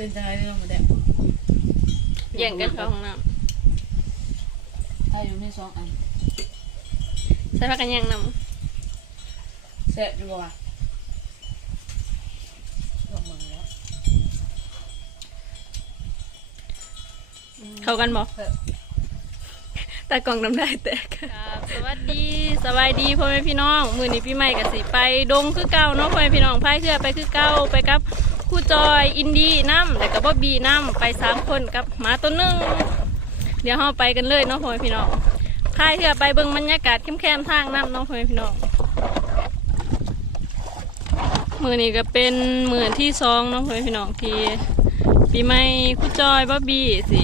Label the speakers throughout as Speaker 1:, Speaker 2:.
Speaker 1: เป็นจังไรเรื่องมันแดง
Speaker 2: แย่งกันเข้าห้องน้
Speaker 1: ถ้าอยู่ในสองอันำ
Speaker 2: ใส่ผ้ากันแย่งน้
Speaker 1: แซ่บอยู่ว่ะลองมึงแล้วำ
Speaker 2: เข้ากันบอก
Speaker 1: แซ่บ
Speaker 2: แต่กล่องน้ำได้แตกสวัสดีสบายดีพ่อแม่พี่น้อง มือนี้พี่ใหม่กับสิไปดงคือเก่าเนาะพ่อแม่พี่น้องพายเรือไปคือเก่าไปกับ ครูจอยอินดี้น้ำแล้วก็บ๊อบบี้น้ำไปสามคนกับหมาตัวหนึ่งเดี๋ยวเราไปกันเลยเนาะพ่อพี่น้องพายเรือไปเบิ่งบรรยากาศเข้มๆทางน้ำเนาะพ่อพี่น้องมือนี้ก็เป็นมือที่สองเน้องพ่อพี่น้องที่ปีใหม่ครูจอยบ๊อบบี้สิ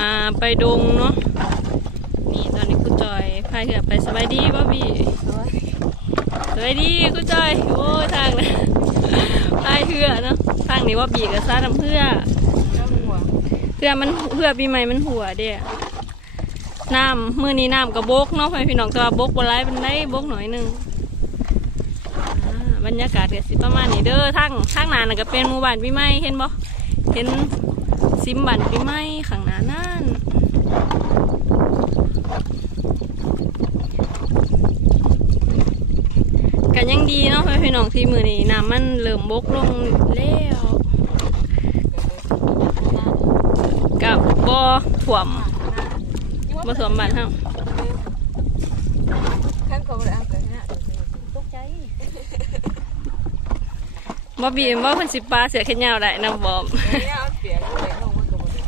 Speaker 2: อ่าไปดงเนาะนี่ตอนนี้ครูจอยพายเรือไปสบายดีบ๊อบบี้สบายดีครูจอยโอ้ทางนะพายเรือเนาะ ทางนี้ว่าบีกับซาน้ำเพื่อเพื่อมันเพื่อปีใหม่มันหัวเด้น้ำมือนี้น้ำกับบกเนาะพี่น้องต่ว่าบกบนไรเป็นได้บกหน่อยหนึงอ่าบรรยากาศก็สิประมาณนี้เด้อทางทางหนานก็เป็นหมู่บ้านปีใหม่เห็นบ่เห็นซิมบันปีใหม่ข้างหน้านั่นกันยังดีเนาะพี่น้องที่มือนี้น้ำมันเริ่มบกลงแล้ว กับบ่ถ่วมบ่ถ่วมบ้านเฮา
Speaker 1: ขั้นเขาเลยอะเกิดเนี่ยตกใจ
Speaker 2: บ่บีมบ่เพิ่นสิปลาเสือแขนยาวได้นะบอม
Speaker 1: เนี่ยเอาเสียงเลยน้องมันก็บ่ได้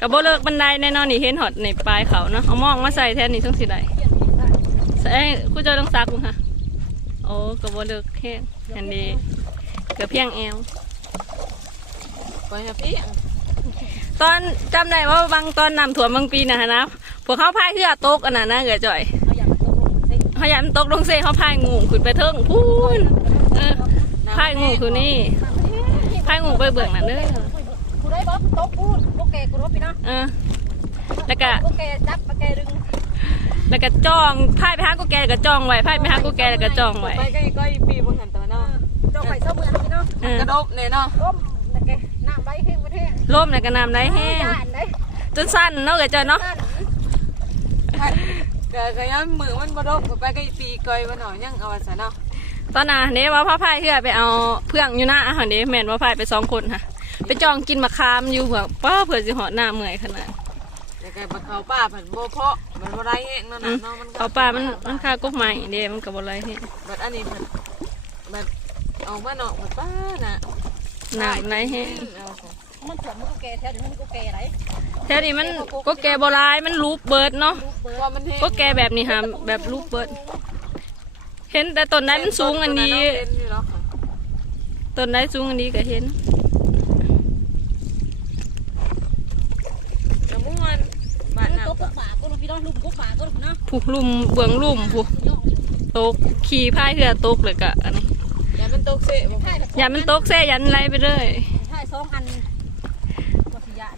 Speaker 2: กับโบเลิกบันไดแน่นอนนี่เห็นหอดในปลายเขาเนาะเอามองมาใส่แทนนี่ต้องสิได้ใส่กูเจะต้องซักมึงค่ะโอ้กับโบเลิกแค่อันดี เกือบเพียงแอว
Speaker 1: ไปหาพี่
Speaker 2: ตอนจำได้ว่าบางตอนน้ำท่วมบางปีนะฮะนะพวกเขาพายเรือตกอันนั้นนะเกิดจ่อย
Speaker 1: เขาอยากมาตกลงสิ
Speaker 2: เขาอยากมันตกลงเซ่เขาพายงูขึ้นไปเทิงพูนเออพายงูคือนี่พายงูไปเบื้องนั่นเด้อ
Speaker 3: กูได้บอกโต๊ะพูดโอเคกูรู้พี่นะ
Speaker 2: เออแล้วก็
Speaker 3: โอเคจับโอเคดึง
Speaker 2: แล้วก็จ้องพายไปหากูแกแล้วก็จ้องไว้พายไปหากูแกแล้วก็จ้องไว้
Speaker 1: ไปก็ก็อีปีบางหันตะวันเนา
Speaker 3: เนาะ
Speaker 2: เออก
Speaker 1: ระดกเนี่ยเนาะ
Speaker 3: ก้มโอเคน้ำใบแห้งประเทศ
Speaker 2: ร่มในกระนำไรแห้ง
Speaker 3: ยานได้
Speaker 2: จนสั้นเนาะเกิดจอยเนาะ
Speaker 1: ก็ก็ยังมือมันกระดกไปก็อีปีก้อยมาหน่อยยังเอาซะเนาะ
Speaker 2: ตอนน่ะเด้ว่าพ่อพายเพื่อไปเอาเพื่องอยู่หน้าอาหารเด้แม่นว่าพายไปสองคนค่ะ ไปจองกินมะขามอยู่เผื่อป้าเผื่อสิหอดหน้าเมื่อยขนาด
Speaker 1: แต่ไก่บัดเขาป้าผันโบเพาะมันบ่ได้แห้งนั่น
Speaker 2: อื
Speaker 1: น่ะ
Speaker 2: ม
Speaker 1: เนาะมัน
Speaker 2: เขาป่ามันมันคากกใหม่เด้มันกับบอะไรเฮ็ด
Speaker 1: บัดอันนี้มันบัด ออกมาเนาะบัดป้าน่ะ
Speaker 2: หน้าไรแห้ง
Speaker 1: เอาซะ
Speaker 3: มันสวนมันก็แก่แถวนี้มันก็แก่ไร
Speaker 2: แท้นี้มันก็แกโบราณมันรูปเบิดเนาะ
Speaker 1: เพราะมันแห้ง
Speaker 2: ก็แกแบบนี้ค่ะแบบรูปเบิดเห็นแต่ต้นนั้นมันสูงอันนี้
Speaker 1: เห็นอยู่แล้วค่ะ
Speaker 2: ต้นนั้นสูงอันนี้ก็เห็น
Speaker 1: กระม่วนบ้านน่ะ
Speaker 3: โต๊ะกุ๊กฝาก็รู้พี่น้องลุมกุ๊กฝาก็รู้นะ
Speaker 2: ผู้ลุ่มเบื้องลุ่มผู้ตกขี่พายเรือตกเลยกะอันนี้
Speaker 1: อย่ามันตกเสะบ่
Speaker 3: ใช่
Speaker 2: อย่ามันตกแซ่ยันไรไปเลย
Speaker 3: ใช่สองอันก็สิยาน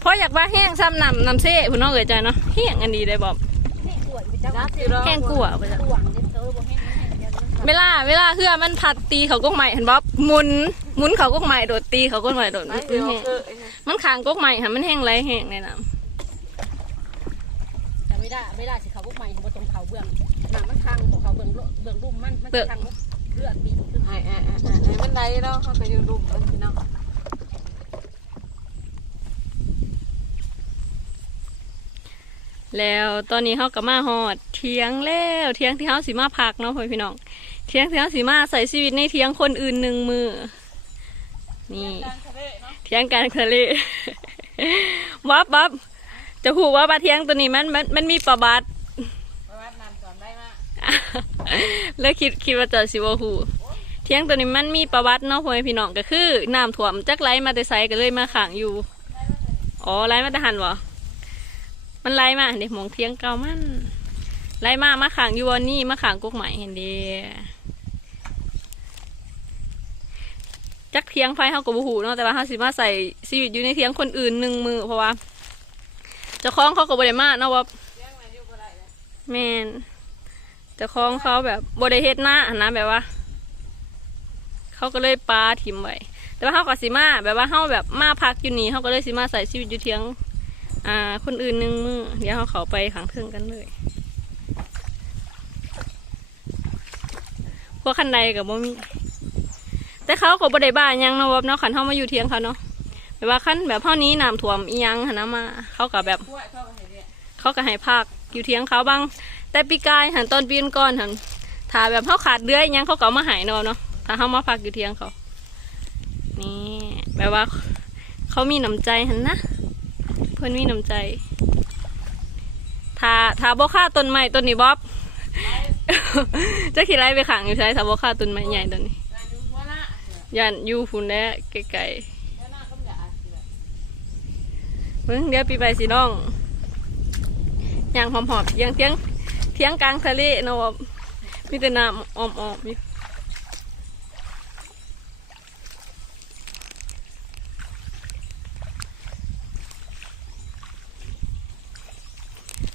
Speaker 2: เพราะอยากว่าแห้งซ้ำนำนำเซ่ผู้น้องเอ๋ยใจเนาะแห้งอันดีได้บอก
Speaker 3: แห้งกล้วยไปจัง
Speaker 1: นักอยู่แล้ว
Speaker 2: แห้งกลัวไปจ้ะ
Speaker 3: ตวงเด็ดเตอบ่แห้งแห้งเดียว
Speaker 2: เวลาเวลาเพื่อมันผัดตีเขากกใหม่เห็นบ๊อบหมุนหมุนเขากกใหม่โดดตีเขากกใหม่โดด
Speaker 1: ไอ้
Speaker 2: มัน
Speaker 1: เดียว
Speaker 2: แห้ง
Speaker 1: คือไอ้นั่น
Speaker 2: มันขางกกใหม่ค่ะมันแห้งไรแห้งในน้
Speaker 3: แต่ไม่ได้ไม่ได้สิเขากุ๊กใหม่บ่ตรงเขาเบื้องน้ำมันทางของเขาเบื้องเบื้องลุ่มมันมันทาง เลือดปีขึ้น
Speaker 1: ไอ้ไอ้ไอ้ไอ้ไอ้มันได้แล้วเขาก็อยู่รุมมันพี่น้องำ
Speaker 2: แล้วตอนนี้เขาก็มาหอดเทียงแล้วเทียงที่เขาสีมาพักเนาะพ่อพี่น้องเทียงที่เขาสีมาใส่ชีวิตในเทียงคนอื่นหนึ่งมือนี่เทียงกลารทะเลวับวับจะพูดว่าปลาเทียงตัวนี้มันมันมันมีประวัติ
Speaker 1: ประวัตินำสอนได้มาก
Speaker 2: แล้วคิดคิดว่าจะสิวหูเที่ยงตัวนี้มันมีประวัติเนาะพ่อแม่พี่น้องก็คือน้ำท่วมจักไหลมาแต่ไซก็เลยมาขังอยู่ อ๋อไหลมาแต่หันวะมันไหลมาเด็กมองเที่ยงเก่ามันไหลมามาขังอยู่วันนี้มาขังกุ๊กใหม่เห็นดีจักเที่ยงไฟเขากับบูหูเนาะแต่ว่าเขาสิมาใส่ชีวิตอยู่ในเที่ยงคนอื่นหนึ่งมือเพราะว่าเจ้าของเขาก็บริมาเนาะว่า
Speaker 1: เลี้ยงมันอยู่บ่ได้เลย
Speaker 2: แมน จะคล้าของเขาแบบบริเฮ็ดหน้านะแบบว่า เขาก็เลยปลาทิมไว้แต่ว่าเขากับสิมาแบบว่าเขาแบบมาพักอยู่นี่เขาก็เลยสิมาใส่ชีวิตอยู่เทียง อ่า คนอื่นหนึ่งมือเดี๋ยวเขาเขาไปขังเครื่องกันเลยพวกคันใดกับบ่มี แต่เขาก็บ่ได้บ้าหยังเนาะว่าเนาะขันเขามาอยู่เทียงเขาเนาะแบบว่าคันแบบเท่านี้น้ำท่วมอียังหันะมาเขาก็แบบ
Speaker 1: เขาไปให้เนี่ย
Speaker 2: เขาก็ให้พักอยู่เทียงเขาบ้าง แต่ปีกายหันต้นปีนก่อนหันถ้าแบบเขาขาดเดือยอิหยังเขาก็เอามาหายเนาะเนาะถ้าเขามาพักอยู่เทียงเขา นี่แบบว่า เขามีน้ำใจหันนะ เพื่อนมีน้ำใจถ้าถ้าบ่ค่าต้นไม้ต้นนี้บ๊อบจะขี่ไรไปขังอยู่ใช่ถ้าบ่ค่าต้นไม้ใหญ่ต้นนี้
Speaker 1: ยัน
Speaker 2: ยันอยู่ฝุ่นแล้วไกล
Speaker 1: ไกสิแบบ
Speaker 2: ๆเพิ่งเดี๋ยวปีไปสิน้องย่างหอมๆยังเทียง เทียงกลางทะเลเนาะบ๊อบมีแต่น้ำอ้อมๆอยู่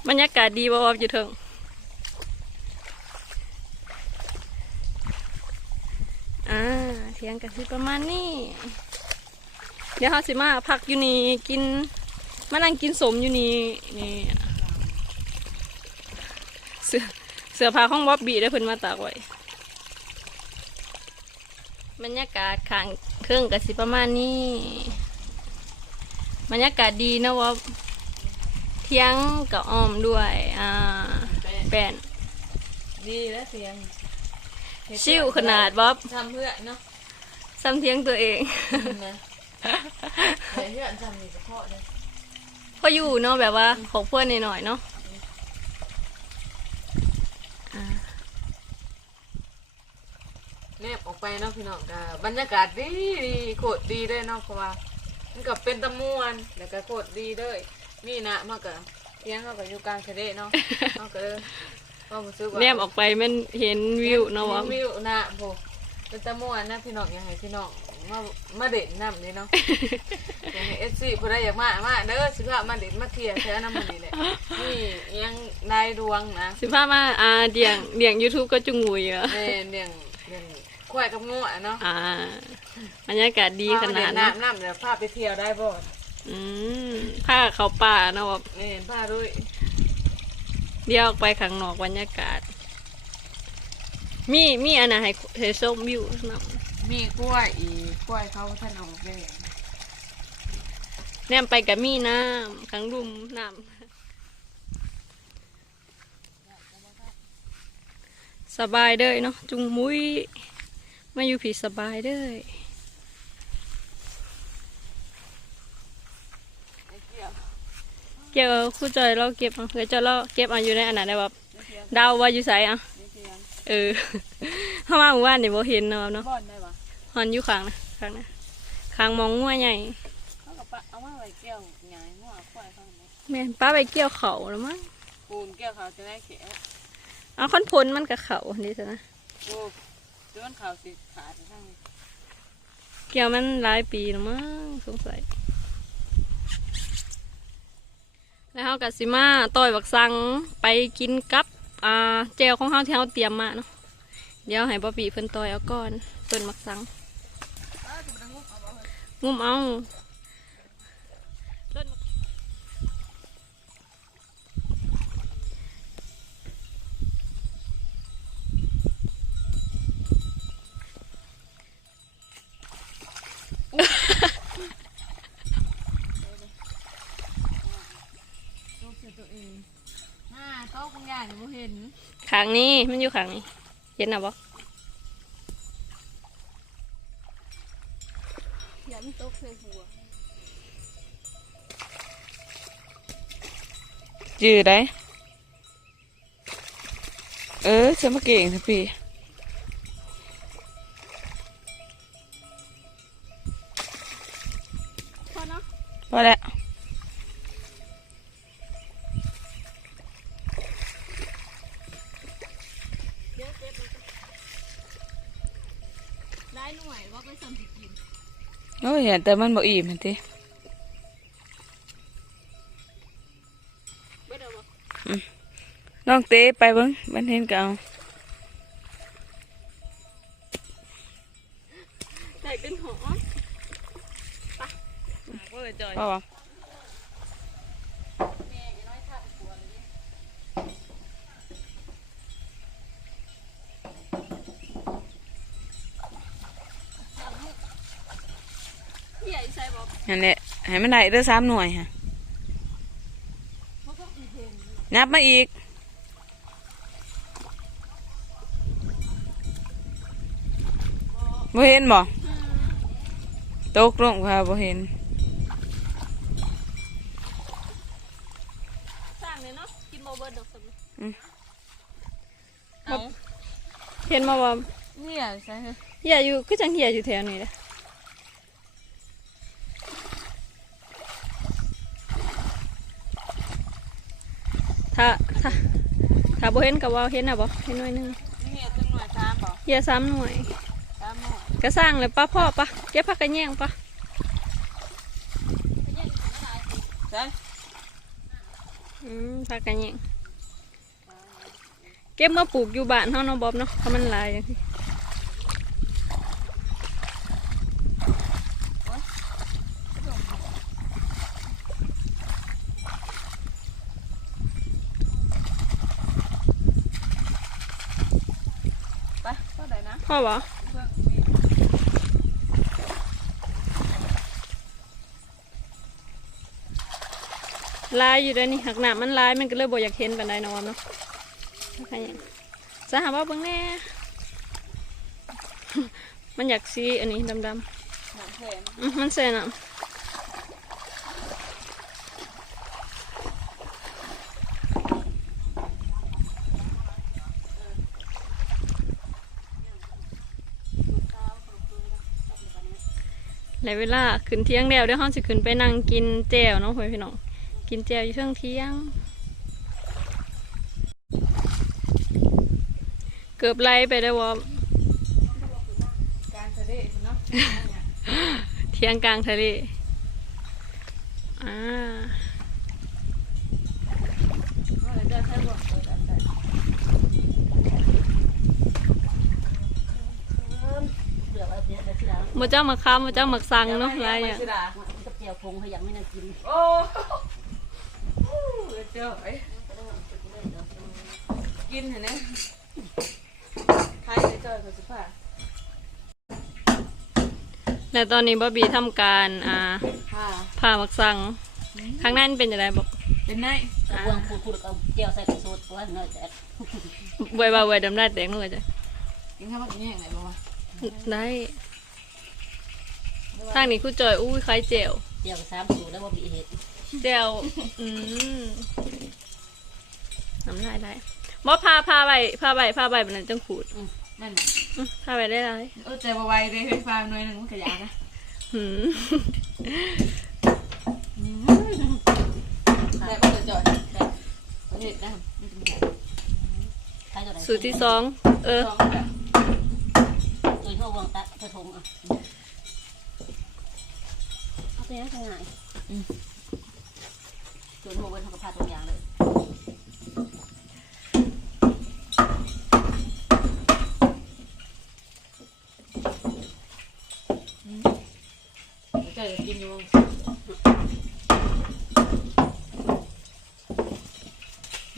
Speaker 2: บรรยากาศดีบ่บ๊อบอยู่เถิงอ่าเที่ยงกันสิประมาณนี้ เดี๋ยวเราสิมาพักอยู่นี่กิน มานั่งกินสมอยู่นี่นี่ เสือเสือผ้าของบ๊อบบี้ได้เพิ่นมาตากไว้บรรยากาศข้างเครื่องกันสิประมาณนี้บรรยากาศดีนะวอบเที่ยงกับอ้อมด้วยอ่าแปน
Speaker 1: ดีแล้วเสียง
Speaker 2: ชิวขนาดบ๊อบ
Speaker 1: ทำเพื่อเนาะ
Speaker 2: ซ้ำเที่ยงตัวเอง
Speaker 1: นะแต่เพื่อนทำนี่เฉพาะเนี่ย
Speaker 2: พออยู่เนาะแบบว่าของเพื่อนหน่อยๆเนาะอ่า
Speaker 1: แนบออกไปเนาะพี่น้องก็บรรยากาศดีดีโคตรดีเลยเนาะเพราะว่ามันก็เป็นตะมวนแล้วก็โคตรดีเลยมีนะมากกเที่ยงเขาก็อยู่กลางทะเลเนาะเขาก็เลยก็รู้สึกว่า
Speaker 2: แนมออกไปมันเห็นวิวเนาะว่า
Speaker 1: วิวนะโบเป็นตะมวนนะพี่น้องอยากให้พี่น้องมามาเด่นน้ำนี่เนาะอยากให้เอฟซีผู้ใดอยากมามาเด้อสิพามาเด่นมาเที่ยวแค่น้ำมันนี่แหละนี่ยังนายดวงนะ
Speaker 2: สิพามาอ่าเดียงเดียง YouTube ก็จุงหุยอะ
Speaker 1: เน่เลี้ยง เลี้ยงควายกับงูอะเนาะ
Speaker 2: อ่าบรรยากาศดีขนาด
Speaker 1: พ
Speaker 2: นะ
Speaker 1: มเน้ำน้ำเดี๋ยวพาไปเที่ยวได้บ่
Speaker 2: อืมพาเขาป่าเนาะว่า
Speaker 1: เน่พาด้วย
Speaker 2: เดี๋ยวออกไปข้างนอกบรรยากาศ มีมีอันไหนให้ให้ชมวิวเนาะ
Speaker 1: มีกล้วยอีกกล้วยเขาท่านเอาไป
Speaker 2: แนมไปกับมีน้ำข้างรุมน้ำสบายเด้อเนาะจุงมุ้ย มาอยู่ผีสบายเด้อเก็บเอาคู่จอยเราเก็บเอาเดี๋ยวเจะเราเก็บเอาอยู่ในอันนั้นได้แบบดาวว่าอยู่ไสอะเออเข้ามาหมู่บ้านเนี่ยบ่เห็นเนาะเนาะ
Speaker 3: บ่อนได้ปะ
Speaker 2: ฮอนอยู่ข้างนะข้างนะข้างมองงัวใหญ่
Speaker 3: เขาก็ปะเอามาไว้แก้วหงายหัวควายเขาเนี่ย
Speaker 2: แม่นป้าไปเกี่ยวเขาแล้วมั้ง
Speaker 3: ปูนแก้วเขาจะได้เขียว
Speaker 2: เอาค้อนพ้นมันกับเขานี่ซะนะ
Speaker 3: นเขาสิขาดทั้งนี้
Speaker 2: เกี่ยวมันหลายปีแล้วมั้งสงสัยแล้วเขากับซิมาต่อยบักซังไปกินกับอ่าเจลของเขาที่เขาเตรียมมาเนาะเดี๋ยวให้บ๊อบบี้เพิ่นต่อยเอาก่อนเพิ่นบักซังงุมเอา
Speaker 1: หน้าโต๊ะบางอย่างไม่เห็น
Speaker 2: ขางนี้มันอยู่ขางนี้เห็นนะบ่
Speaker 3: ยันตกใส่หัว
Speaker 1: จืดได้เออฉันมาเก่งสิพี่
Speaker 2: พอเนาะ
Speaker 1: พอแล้ว เห็นแต่มันบ่อิ่มเห็นติ
Speaker 2: เบิดเอาบ่
Speaker 1: น้องเต้ไปเบิ่งมันเห็นก็เอา
Speaker 2: เป็นหอมไปก็เลยจอย
Speaker 1: พ่อวะ
Speaker 2: ใหญ่ใส่บอก
Speaker 1: นั่นแหละให้มันได้เด้อสามหน่วยฮะนับมาอีกบ่เห็นบ่ตกลงค่ะบ่เห็น
Speaker 2: สร้างเลยเนาะกินโบเบิร์ดดอกสม
Speaker 1: อืม
Speaker 2: เอาเห็นมาว่า
Speaker 1: เนี่ยใช่
Speaker 2: เหี่ยอยู่คือจังเหี่ยอยู่แถวนี้เลย ถ้าถ้าถ้าบ่เห็นกับว่าเห็นน่ะบ่เห็นหน่อยหนึง
Speaker 1: เนี่ยจังหน่วยสามบ่
Speaker 2: เหี่ยสามหน่วย
Speaker 1: สามหน่วย
Speaker 2: ก็สร้างเลยป้าพ่อปะเก็บผักกระแยงปะ
Speaker 1: ใช่
Speaker 2: อืมผักกระแยงเก็บมาปลูกอยู่บ้านเฮาเนาะบอบเนาะเพราะมันหลายอย่างที่
Speaker 1: ไปเท่าไหร่นะ
Speaker 2: พ่อบ่
Speaker 1: เพิ่งมี
Speaker 2: ลายอยู่เด้วนี่หักหนามันลายมันก็เลยบ่อยากเห็นปานใดเนาะบอบเนาะผักกระแยงจะหาว่าเบิ่งแน่ มันอยากสีอันนี้ดำ
Speaker 1: หนังแขน
Speaker 2: ๆอื้อมันเซ่ น่ะในเวลาขึ้นเที่ยงแล้วเดี๋ยวเราจะขึ้นไปนั่งกินแจ่วเนาะพ่อพี่น้องกินแจ่วอยู่เที่ยงเที่ยง เกือบไล่ไปได้วอ
Speaker 1: การเสด็จเนาะ
Speaker 2: เที่ยงกลางทะเลอ่า
Speaker 1: ว่าจะใช้บ่เออได้
Speaker 3: เบื่อว่าเสีย เดี๋ยวสิดา
Speaker 2: โมเจ้ามาค้าโมเจ้ามาสั่งเนาะอะไรอย่าง
Speaker 1: สิดา
Speaker 3: กับเจียวพงเขายังไม่น่ากิน
Speaker 1: โอ้เจ้าไอ้กินเห็นไหมใครจะเจอเขาสิผ่า
Speaker 2: และตอนนี้บ๊อบบี้ทำการอ่า
Speaker 1: ผ่า
Speaker 2: ผ่ามักสั่งข้างหนั้นเป็นอะไรบอก
Speaker 1: เป็นไง
Speaker 3: เอาเบื้องพูดพูดเอาเจียวใส่กระสุนว่าหน่อยแต่
Speaker 2: บวยบาบวยดำได้แตงเลยจ้ะ
Speaker 1: กินข้าวมันยังไงบ้างวะ
Speaker 2: ได้ ทางนี้คุณจอยอุ้ยคล้ายเจว
Speaker 3: เจียวสามสูตรแล้วว่ามีเห็ด
Speaker 2: เจวอืมน้ำลายได้บอพาพาไปพาไปพาไปแบบนั้นจังขูด
Speaker 1: นั่น
Speaker 2: อื้อพาไปได้ไร
Speaker 1: เออใจไวๆเลยไฟฟ้าหน่วยหนึ่งมันขยะนะ
Speaker 2: หืม
Speaker 1: แต่ก็จะจอดแต่ประเทศนะไม่เป็นไร
Speaker 3: ใครตัวไหน
Speaker 2: สูตรที่สองเออ
Speaker 1: สองแบบ
Speaker 3: ตัวที่วางตะกระทงอะ เอาไปยังไงจนหัวเบิ้ลเขาก็พาตัวอย่างเลย
Speaker 1: เจอกินอยู่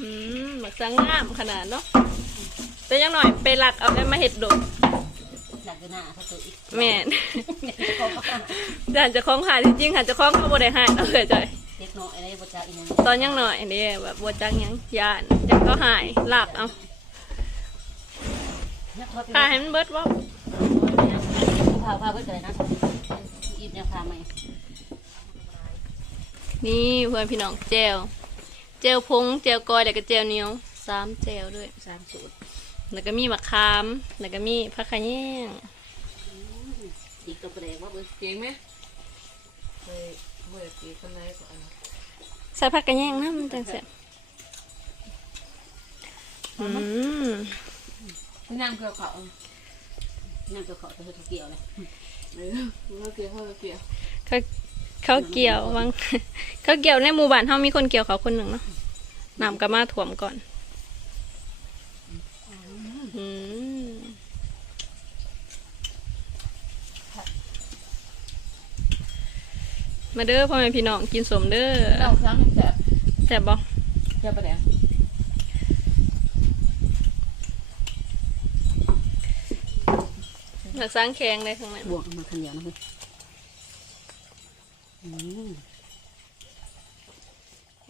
Speaker 2: อืมหมักสังงามขนาดเนาะแต่ยังหน่อยไปหลักเอาได้มาเห็ดดก
Speaker 3: หลักหน้าเขาตัวอีก
Speaker 2: แม่น
Speaker 3: เขาก็
Speaker 2: ด่านจะคล้องหายจริงๆหันจะคล้องเขาบ่ได้หายเอาเลยจ้อย
Speaker 3: เล็กน้อยอะไรบจ้าอีนึง
Speaker 2: ตอนยังหน่อยนี่แบบบัวจังยังยานยังก็หายหลักเอาพาให้มันเบิดว่า
Speaker 3: พาพาเบิ้ลกันเลยนะอีฟยังพาไหม
Speaker 2: นี่เพื่อนพี่น้องเจลเจลพงเจลกอยแล้วก็เจลเหนียวสามเจลด้วย
Speaker 3: สามสูตร
Speaker 2: แล้วก็มีมะขามแล้วก็มีผักขะแยง
Speaker 3: อีกตัวแดงว่าเบิ้ล
Speaker 1: เก่งไหมเคยเมื่อกี้คนไหนก่อน
Speaker 2: ใส่ผักขะแยงนะมันจังแซ่บอืม
Speaker 1: พี่นั่งเกี่ยวเขา
Speaker 3: นั่นก็ขอตัวเกี่ยวเลย
Speaker 1: เออเขาเกี่ยวเขาเกี่ยว
Speaker 2: เขาเขาเกี่ยววังเขาเกี่ยวในหมู่บ้านเขามีคนเกี่ยวเขาคนหนึ่งเนาะน้ำก็มาถ่วมก่อนอืม มาเด้อพ่อแม่พี่น้องกินสมเด้อ
Speaker 1: เราครั้งแซ่บ
Speaker 2: แซ่บบ่
Speaker 1: แซ่บปะแดง
Speaker 2: มาสร้างแข็งเลยข้างใน
Speaker 3: บวกมันขันเหนียวนะเพื่อนอืม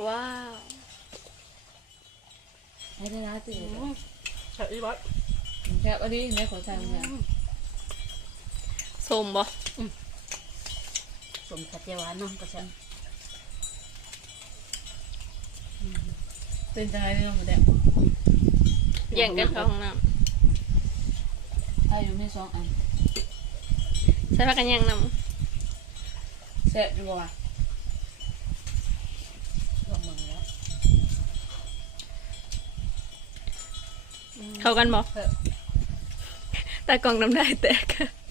Speaker 2: ว้าว
Speaker 1: ให้ได้ร้านตื่น
Speaker 3: ใช่บอส
Speaker 1: แซ่บอันนี้ในขอใส่เนี่ย
Speaker 2: สมบ่
Speaker 3: สมกับเจียวหวานเนาะก็ใช่
Speaker 1: เป็นจังไงเนี่ยหมดแดง
Speaker 2: แย่งกันเข้าห้องน้
Speaker 1: ถ้าอยู่ไม่สองอันำ
Speaker 2: ใส่ผักกันแย่งน้
Speaker 1: แซ่บอยู่บ่วะ
Speaker 3: ลองมึงแล้วำ
Speaker 2: เข้ากันบ่ตากล่องน้ำได้แตก
Speaker 1: เป็น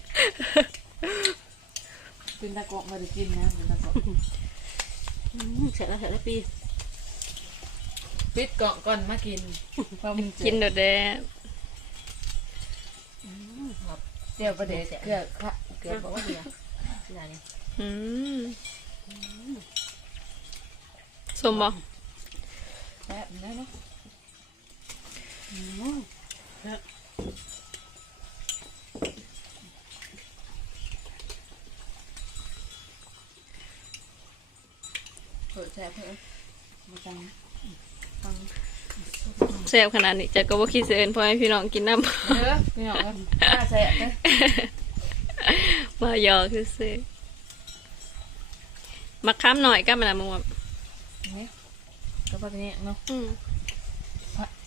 Speaker 1: ตะกอกมาได้กินนะเป็นตะกอก
Speaker 3: อืมเสร็จแล้วเสร็จแล้วปี
Speaker 1: ปิดกล่องก่อนมากินเพราะมัน
Speaker 2: กินเดดแดด
Speaker 3: ครับ
Speaker 1: เจียวประเดี๋ยวเกลือค่ะเกลื
Speaker 3: เกิ
Speaker 1: อ
Speaker 3: ด
Speaker 1: บบอ
Speaker 3: อกก
Speaker 1: ว่า
Speaker 3: ว่าเดียวที่ไหนเนี่ย
Speaker 2: อืมสมบ่
Speaker 1: แซ่บนะเนาะ
Speaker 3: อืม
Speaker 1: เปิด แซ่บเพิ่มมาจังฟัง
Speaker 2: แซ่บขนาดนี้จะก็บ่คิดเสิเอิ้นพ่อแม่พี่น้องกินน้ำ
Speaker 1: เด้อพี่น้องกันถ้าแซ่บเด้อ
Speaker 2: มาหยอกซื่อๆมาค้ำหน่อยก็มาละมึงว่า
Speaker 1: นี่ก็พอนี้เนาะ
Speaker 2: อืม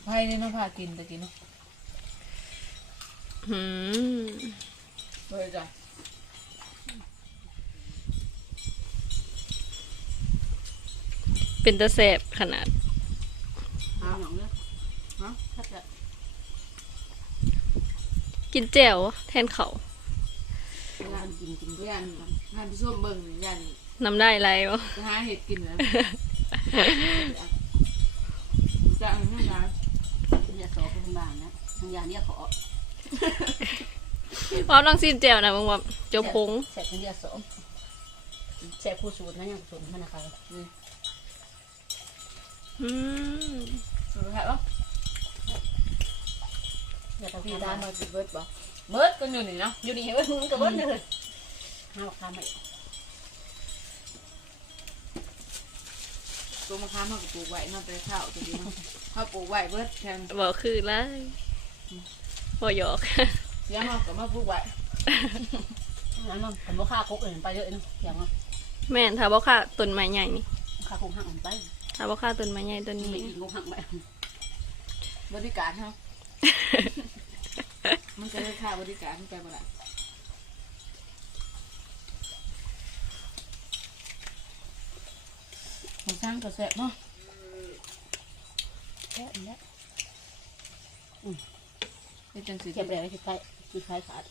Speaker 1: ไพ่นี่เนาะพากินตะกี้เนาะ
Speaker 2: อืม
Speaker 1: เปิดจ้ะ
Speaker 2: เป็นตะแซ่บขนาด
Speaker 3: เอาหนองเนาะฮะถ้าจะ
Speaker 2: กินแจ่วแทนเขาว
Speaker 3: งานกินกินด้วย
Speaker 1: ยันงานที่ส้วมเบิ่งยัน
Speaker 2: น้ำได้ไรวะ
Speaker 1: จะหาเห็ดกินแล้วจะเอาให้ร้าน
Speaker 3: อย่าสอบไปทางบ้านนะทางยาเนี่ยขอ
Speaker 2: ว่าต้องซีนแจ่วนะมึงว่าเจียวพง
Speaker 3: แสบทางยาสอบแสบผู้สูตรนะยังสูตรมันนะคะ
Speaker 2: อืม
Speaker 1: สุดท้ายว่า
Speaker 3: อย่าต้อง
Speaker 1: พี่
Speaker 3: ทำ
Speaker 1: ตา
Speaker 3: มา
Speaker 1: สิเบิดบ่เบิดก็อยู่นี่เนาะ
Speaker 3: อยู่นี่เว้ยมึงกับเบิ้ลเลยห้าวข้ามไป
Speaker 1: ตัวมะขามเขาก็ปลูกไว้นาะแต่ข้าวตะกี้เนาะเขาปลูกไว้เบิดแทน
Speaker 2: บอกคือไรบ่หยอก
Speaker 1: เลี้ยงเขาก็มาปลูกไว้
Speaker 3: นั้นมันผมว่าค่าคุกอื่นไปเยอะนะอย่างว่า
Speaker 2: แม่นถ้าบ่ค่าต้นไม้ใหญ่นี่
Speaker 3: ค่าคุกหักมันไป
Speaker 2: ถ้าบ่ค่าต้นไม้ใหญ่ต้น
Speaker 3: ไม่
Speaker 2: นี้
Speaker 3: กินคุกหักไป
Speaker 1: บริการเขามันก็ได้ค่าบริการมันไปหมดละมันสร้างกระแสเนาะ
Speaker 3: แค่นี้
Speaker 1: เป็นจังสี
Speaker 3: เก็บแรงที่ใครที่ใครขาด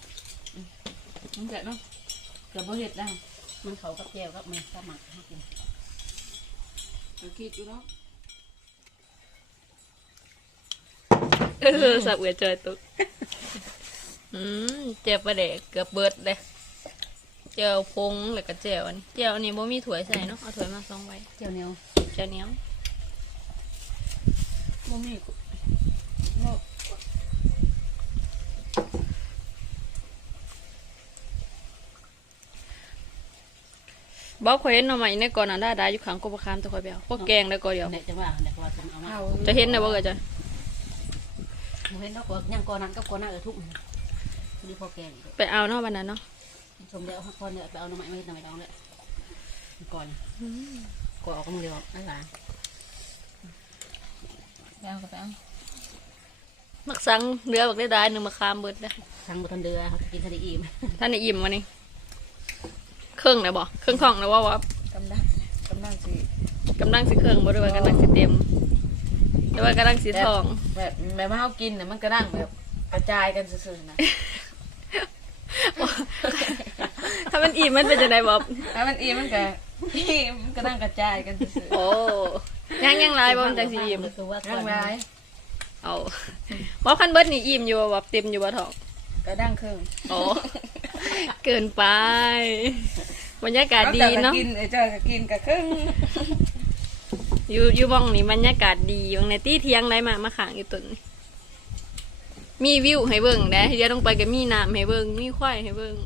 Speaker 1: มันแกะเนาะเกือบบ่เห็ดได้
Speaker 3: มันเขากับแก้วกับมันสมัครให้กิน
Speaker 1: ก็คิดอยู่เนาะ
Speaker 2: เออสับเอือเจอตุกอืมเจ็บประเดกเกือบเบิดเลยเจียวพงแล้วก็เจียวอันนี้เจียวอันนี้บ่มีถ้วยใส่เนาะเอาถ้วยมาสองใบ
Speaker 3: เจียวเหนียว
Speaker 2: เจียวเหนี้ยว
Speaker 1: บ่มีเนาะ
Speaker 2: บอกข่อยเห็นหน่อไม้ในก่อนน่ะได้ได้อยู่ข้างกบคามแต่ข่อยไปเอาพวกแกงได้ก็เดียว
Speaker 3: เนี่ยจังว่าเนี่ยว่าจะเอามา
Speaker 1: เอา
Speaker 2: จะเห็นนะบ่เกิดจ้ะ
Speaker 3: เห็นแล้วก็ยังก่อนนั้นก็ก่อนหน้าเออทุกนี่พอแกง
Speaker 2: ไปเอาเนาะวันนั้นเนาะ
Speaker 3: ชมเดียวก่อนเนี่ยไปเอาหน่อไม้ไม่ทำไมเอาเลยก่อนก่อนออกมือเดียวนั่นแหละ
Speaker 1: เอาก็ไปเอา
Speaker 2: มักสังเรือบักได้ได้หนึ่งมาคามเบิดได้
Speaker 3: ทางบุทันเดือเขากินทะเลอิ่ม
Speaker 2: ท่านได้อิ่มวันนี้ เครื่องนะบ่เครื่องของนะว่าว่ากำ
Speaker 1: ลังกำลังสิ
Speaker 2: กำลังสิเครื่องบ่ได้ว่ากำลังสิเต็มแต่ว่ากำลังสิทอง
Speaker 1: แบบแบบว่าเฮากินน่ะมันก็ดังแบบกระจายกันซื่อๆนะ
Speaker 2: ถ้ามันอิ่มมันเป็นจังไดบ่
Speaker 1: ถ้ามันอิ่มมันก็อิ่มมันก็ดังกระจายกันซื่อ
Speaker 2: โอ้ยังยังหลายบ่มันจังสิอิ่ม
Speaker 3: คือว่า
Speaker 1: ๆดังร้าย
Speaker 2: เอาบ่คันเบิดนี่อิ่มอยู่บ่แบบเต็มอยู่บ่ท้อง
Speaker 1: ก็ดังครึ่ง
Speaker 2: โอ้เกินไป บรรยากาศดีเนาะ
Speaker 1: กินไอ้จ้อยก็กินกับครึ่ง
Speaker 2: อยู่อยู่บ้องนี่บรรยากาศดีอยู่ในตี้เทียงไรมามาขางอยู่ต้นนี่มีวิวให้เบิ่งได้เดี๋ยวต้องไปกับมีน้ำให้เบิ่งมีควายให้เบิ่ง